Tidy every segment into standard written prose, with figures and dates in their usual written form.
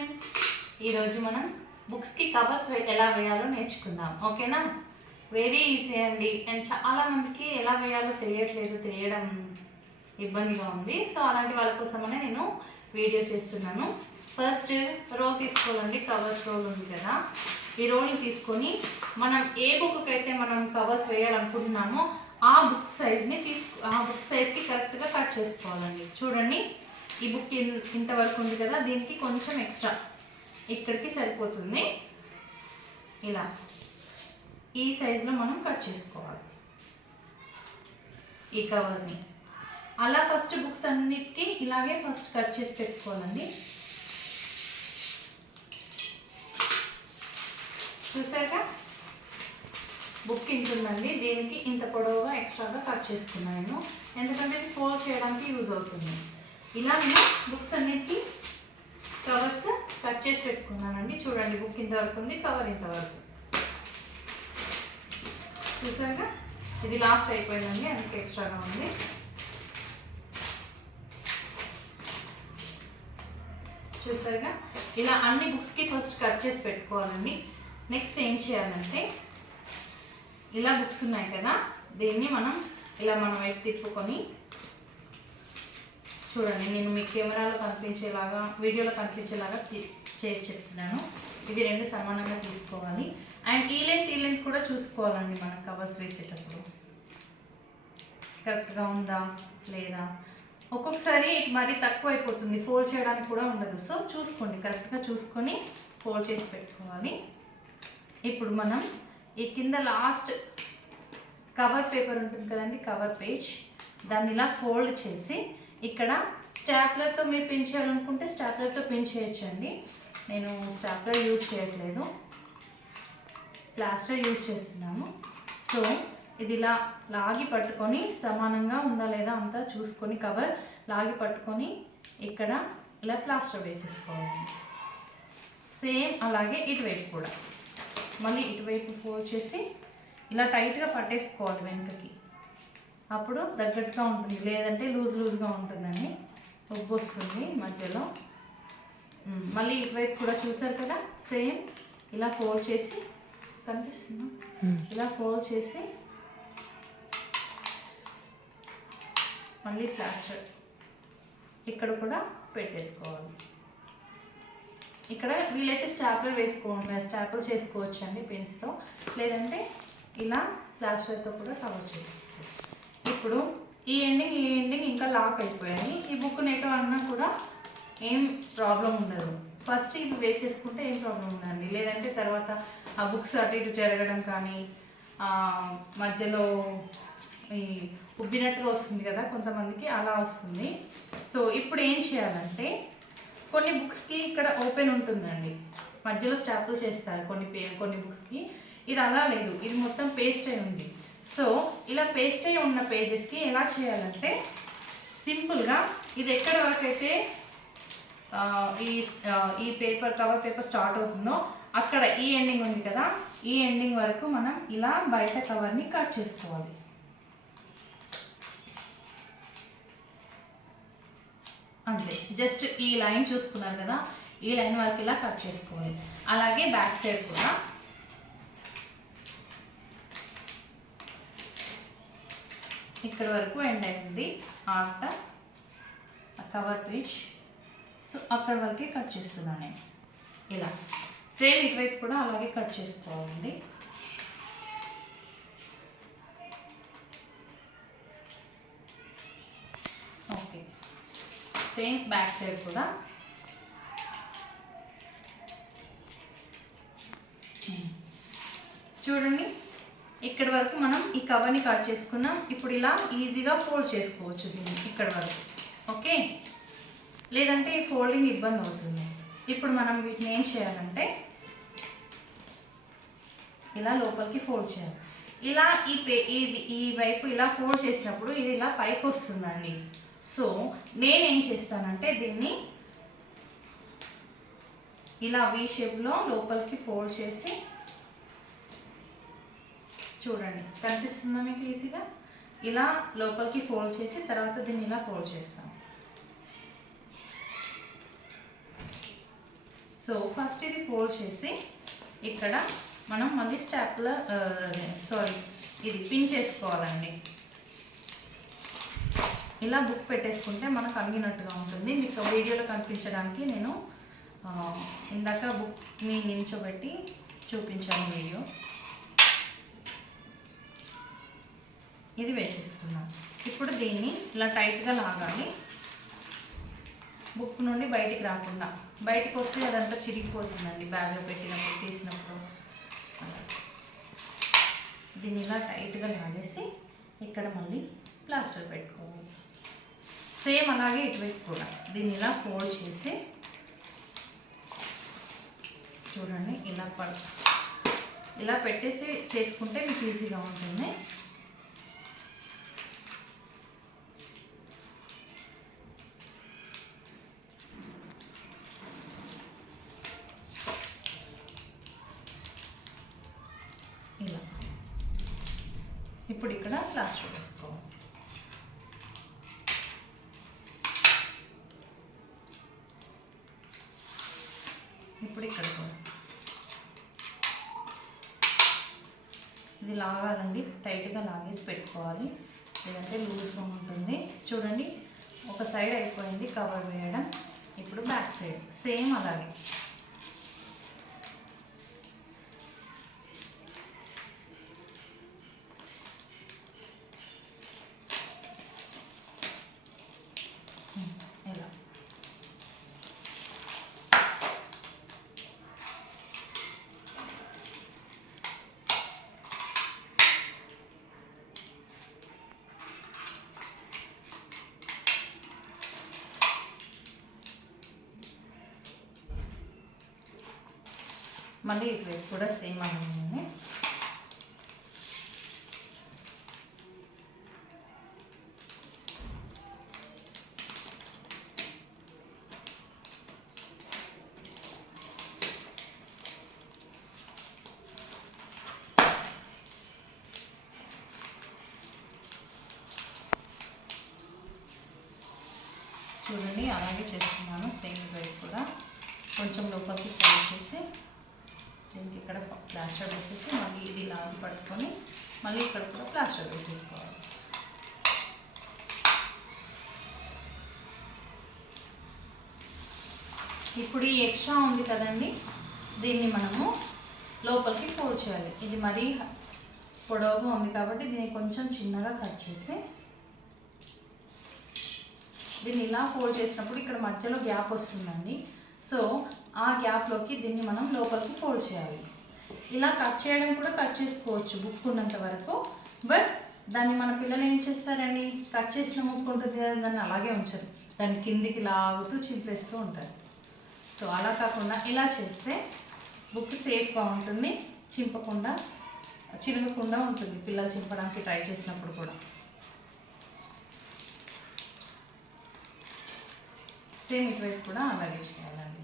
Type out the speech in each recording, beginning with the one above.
Friends, ఈరోజు మనం బుక్స్కి కవర్స్ ఎలా వేయాలో నేర్చుకుందాం. ఓకేనా? వెరీ ఈజీ అండి. అండ్ చాలామందికి ఎలా వేయాలో తెలియడం ఇబ్బందిగా ఉంది. సో అలాంటి వాళ్ళ కోసమనే నేను వీడియో చేస్తున్నాను. ఫస్ట్ రోల్ తీసుకోవాలండి. కవర్స్ రోల్ ఉంది కదా, ఈ రోల్ని తీసుకొని మనం ఏ బుక్కి అయితే మనం కవర్స్ వేయాలనుకుంటున్నామో ఆ బుక్ సైజ్కి కరెక్ట్గా కట్ చేసుకోవాలండి. చూడండి, ఈ బుక్ ఇంతవరకు ఉంది కదా, దీనికి కొంచెం ఎక్స్ట్రా ఇక్కడికి సరిపోతుంది. ఇలా ఈ సైజులో మనం కట్ చేసుకోవాలి ఈ కవర్ని. అలా ఫస్ట్ బుక్స్ అన్నిటికీ ఇలాగే ఫస్ట్ కట్ చేసి పెట్టుకోవాలండి. చూసారుగా, బుక్ ఇంత ఉందండి, దీనికి ఇంత పొడవుగా ఎక్స్ట్రాగా కట్ చేసుకున్నాను. ఎందుకంటే ఇది ఫోల్డ్ చేయడానికి యూజ్ అవుతుంది. ఇలా నేను బుక్స్ అన్నిటికీ కవర్స్ కట్ చేసి పెట్టుకున్నానండి. చూడండి, బుక్ ఇంతవరకు ఉంది, కవర్ ఇంతవరకు. చూసారుగా, ఇది లాస్ట్ అయిపోయిందండి, అందుకే ఎక్స్ట్రాగా ఉంది. చూసారుగా, ఇలా అన్ని బుక్స్కి ఫస్ట్ కట్ చేసి పెట్టుకోవాలండి. నెక్స్ట్ ఏం చేయాలంటే, ఇలా బుక్స్ ఉన్నాయి కదా, దీన్ని మనం వైపు తిప్పుకొని, చూడండి, నేను మీ కెమెరాలో కనిపించేలాగా, వీడియోలో కనిపించేలాగా చేసి చెప్తున్నాను. ఇవి రెండు సమానంగా తీసుకోవాలి. అండ్ ఈ లెంత్ కూడా చూసుకోవాలండి. మనం కవర్స్ వేసేటప్పుడు కరెక్ట్గా ఉందా లేదా. ఒక్కొక్కసారి మరీ తక్కువ అయిపోతుంది, ఫోల్డ్ చేయడానికి కూడా ఉండదు. సో చూసుకోండి, కరెక్ట్గా చూసుకొని ఫోల్డ్ చేసి పెట్టుకోవాలి. ఇప్పుడు మనం ఈ కింద లాస్ట్ కవర్ పేపర్ ఉంటుంది కదండి, కవర్ పేజ్, దాన్ని ఇలా ఫోల్డ్ చేసి ఇక్కడ స్టాప్లర్తో మీరు పిన్ చేయాలనుకుంటే స్టాప్లర్తో పిన్ చేయొచ్చండి. నేను స్టాప్లర్ యూజ్ చేయట్లేదు, ప్లాస్టర్ యూజ్ చేస్తున్నాను. సో ఇది ఇలా లాగి పట్టుకొని, సమానంగా ఉందా లేదా అంతా చూసుకొని, కవర్ లాగి పట్టుకొని ఇక్కడ ఇలా ప్లాస్టర్ వేసేసుకోవాలి. సేమ్ అలాగే ఇటువైపు కూడా మళ్ళీ ఇటువైపు ఫోల్డ్ చేసి ఇలా టైట్గా పట్టేసుకోవాలి వెనుకకి. అప్పుడు తగ్గట్టుగా ఉంటుంది, లేదంటే లూజ్గా ఉంటుందని ఉబ్బు వస్తుంది మధ్యలో. మళ్ళీ ఇటువైపు కూడా చూసారు కదా, సేమ్ ఇలా ఫోల్డ్ చేసి, కనిపిస్తుందా, ఇలా ఫోల్డ్ చేసి మళ్ళీ ప్లాస్టర్ ఇక్కడ కూడా పెట్టేసుకోవాలి. ఇక్కడ వీలైతే స్టాప్లర్ స్టాప్లర్ చేసుకోవచ్చు అండి పెన్స్తో, లేదంటే ఇలా ప్లాస్టర్తో కూడా కవర్ చేసుకోవచ్చు. ఇప్పుడు ఈ ఎండింగ్ ఇంకా లాక్ అయిపోయాయి. ఈ బుక్ నెట్ అన్నా కూడా ఏం ప్రాబ్లం ఉండదు. ఫస్ట్ ఇవి వేసేసుకుంటే ఏం ప్రాబ్లం ఉందండి, లేదంటే తర్వాత ఆ బుక్స్ అటు ఇటు జరగడం కానీ, మధ్యలో ఈ ఉబ్బినట్టుగా వస్తుంది కదా కొంతమందికి, అలా వస్తుంది. సో ఇప్పుడు ఏం చేయాలంటే, కొన్ని బుక్స్కి ఇక్కడ ఓపెన్ ఉంటుందండి, మధ్యలో స్టాపుల్ చేస్తారు కొన్ని బుక్స్కి. ఇది అలా లేదు, ఇది మొత్తం పేస్ట్ అయి ఉంది. సో ఇలా పేస్ట్ అయి ఉన్న పేజెస్కి ఎలా చేయాలంటే, సింపుల్గా ఇది ఎక్కడ వరకు అయితే ఈ కవర్ పేపర్ స్టార్ట్ అవుతుందో అక్కడ ఈ ఎండింగ్ ఉంది కదా, ఈ ఎండింగ్ వరకు మనం ఇలా బయట కవర్ని కట్ చేసుకోవాలి. అంతే, జస్ట్ ఈ లైన్ చూసుకున్నారు కదా, ఈ లైన్ వరకు ఇలా కట్ చేసుకోవాలి. అలాగే బ్యాక్ సైడ్ కూడా ఇక్కడ వరకు ఎండ్ అయింది ఆఫ్టర్ కవర్ పేజ్. సో అక్కడ వరకే కట్ చేస్తున్నాను నేను. ఇలా సేమ్ ఇటువైపు కూడా అలాగే కట్ చేసుకోవాలండి. ఓకే, సేమ్ బ్యాక్ సైడ్ కూడా. చూడండి, ఇక్కడ వరకు మనం ఈ కవర్ని కట్ చేసుకున్నాం. ఇప్పుడు ఇలా ఈజీగా ఫోల్డ్ చేసుకోవచ్చు దీన్ని ఇక్కడ వరకు. ఓకే, లేదంటే ఈ ఫోల్డింగ్ ఇబ్బంది అవుతుంది. ఇప్పుడు మనం వీటిని ఏం చేయాలంటే, ఇలా లోపలికి ఫోల్డ్ చేయాలి. ఇలా ఈ వైపు ఇలా ఫోల్డ్ చేసినప్పుడు ఇది ఇలా పైకి వస్తుందండి. సో నేనేం చేస్తానంటే, దీన్ని ఇలా వీ షేప్లో లోపలికి ఫోల్డ్ చేసి, చూడండి కనిపిస్తుందా మీకు ఈజీగా, ఇలా లోపలికి ఫోల్డ్ చేసి తర్వాత దీన్ని ఇలా ఫోల్డ్ చేస్తాం. సో ఫస్ట్ ఇది ఫోల్డ్ చేసి ఇక్కడ మనం మళ్ళీ స్టాప్లర్ ఇది పిన్ చేసుకోవాలండి. ఇలా బుక్ పెట్టేసుకుంటే మనకు అంగినట్టుగా ఉంటుంది. మీకు వీడియోలో కనిపించడానికి నేను ఇందాక బుక్ని నించోబెట్టి చూపించాను వీడియో. ఇది వేసేసుకున్నాం. ఇప్పుడు దీన్ని ఇలా టైట్గా లాగాలి, బుక్ నుండి బయటికి రాకుండా. బయటికి వస్తే అదంతా చిరిగిపోతుందండి బ్యాగ్లో పెట్టినప్పుడు తీసినప్పుడు. దీన్ని ఇలా టైట్గా లాగేసి ఇక్కడ మళ్ళీ ప్లాస్టర్ పెట్టుకోవాలి. సేమ్ అలాగే ఇటువైపు కూడా దీన్ని ఇలా ఫోల్డ్ చేసి చూడండి, ఇలా పెట్టేసి చేసుకుంటే మీకు ఈజీగా ఉంటుంది. ఇలా ఇప్పుడు ఇక్కడ ప్లాస్టర్ వేసుకోవాలి. ఇప్పుడు ఇక్కడ ఇది లాగాలండి, టైట్గా లాగేసి పెట్టుకోవాలి, లేదంటే లూజ్గా ఉంటుంది. చూడండి, ఒక సైడ్ అయిపోయింది కవర్ వేయడం. ఇప్పుడు బ్యాక్ సైడ్ సేమ్ అలాగే. ఇలా మళ్ళీ ఇటువైపు కూడా సేమ్ అలాగే. చూడండి, అలాగే చేస్తున్నాను. సేమ్ వైపు కూడా కొంచెం లోపలికి ఫోల్డ్ చేసి దీనికి ఇక్కడ ప్లాస్టర్ వేసేసి మళ్ళీ ఇది లాగి పట్టుకొని మళ్ళీ ఇక్కడ కూడా ప్లాస్టర్ వేసేసుకోవాలి. ఇప్పుడు ఈ ఎక్స్ట్రా ఉంది కదండి, దీన్ని మనము లోపలికి ఫోల్డ్ చేయాలి. ఇది మరీ పొడవుగా ఉంది కాబట్టి దీన్ని కొంచెం చిన్నగా కట్ చేసి దీన్ని ఇలా ఫోల్డ్ చేసినప్పుడు ఇక్కడ మధ్యలో గ్యాప్ వస్తుందండి. సో ఆ గ్యాప్లోకి దీన్ని మనం లోపలికి ఫోల్డ్ చేయాలి. ఇలా కట్ చేయడం కూడా కట్ చేసుకోవచ్చు బుక్ ఉన్నంత వరకు. బట్ దాన్ని మన పిల్లలు ఏం చేస్తారండి, కట్ చేసిన ముక్కు ఉంటుంది కదా, దాన్ని అలాగే ఉంచరు, దాన్ని కిందికి లాగుతూ చింపేస్తూ ఉంటారు. సో అలా కాకుండా ఇలా చేస్తే బుక్ సేఫ్గా ఉంటుంది, చింపకుండా చిరగకుండా ఉంటుంది పిల్లలు చింపడానికి ట్రై చేసినప్పుడు కూడా. సేమ్ ఇటువైపు కూడా అలాగే చేయాలండి.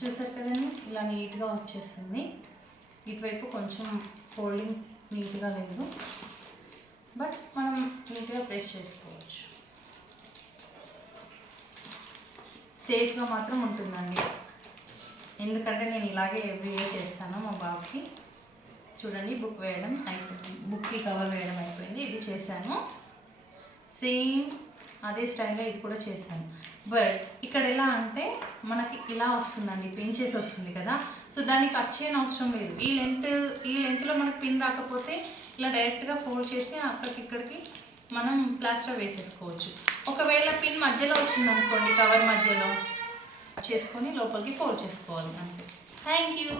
చూసారు కదండి, ఇలా నీట్గా వచ్చేస్తుంది. ఇటువైపు కొంచెం ఫోల్డింగ్ నీట్గా లేదు, బట్ మనం నీట్గా ప్రెస్ చేసుకోవచ్చు. సేఫ్గా మాత్రం ఉంటుందండి, ఎందుకంటే నేను ఇలాగే ఎవ్రీ ఇయర్ చేస్తాను మా బాబుకి. చూడండి, బుక్ వేయడం అయిపోయింది, బుక్కి కవర్ వేయడం అయిపోయింది. ఇది చేశాను, సేమ్ అదే స్టైల్లో ఇది కూడా చేశాను. బట్ ఇక్కడ ఎలా అంటే మనకి ఇలా వస్తుందండి, పిన్ చేసి వస్తుంది కదా. సో దాన్ని కట్ చేయని అవసరం లేదు. ఈ లెంత్లో మనకి పిన్ రాకపోతే ఇలా డైరెక్ట్గా ఫోల్డ్ చేసి అక్కడికి ఇక్కడికి మనం ప్లాస్టర్ వేసేసుకోవచ్చు. ఒకవేళ పిన్ మధ్యలో వచ్చింది అనుకోండి, కవర్ మధ్యలో చేసుకొని లోపలికి ఫోల్డ్ చేసుకోవాలి అంతే. Thank you.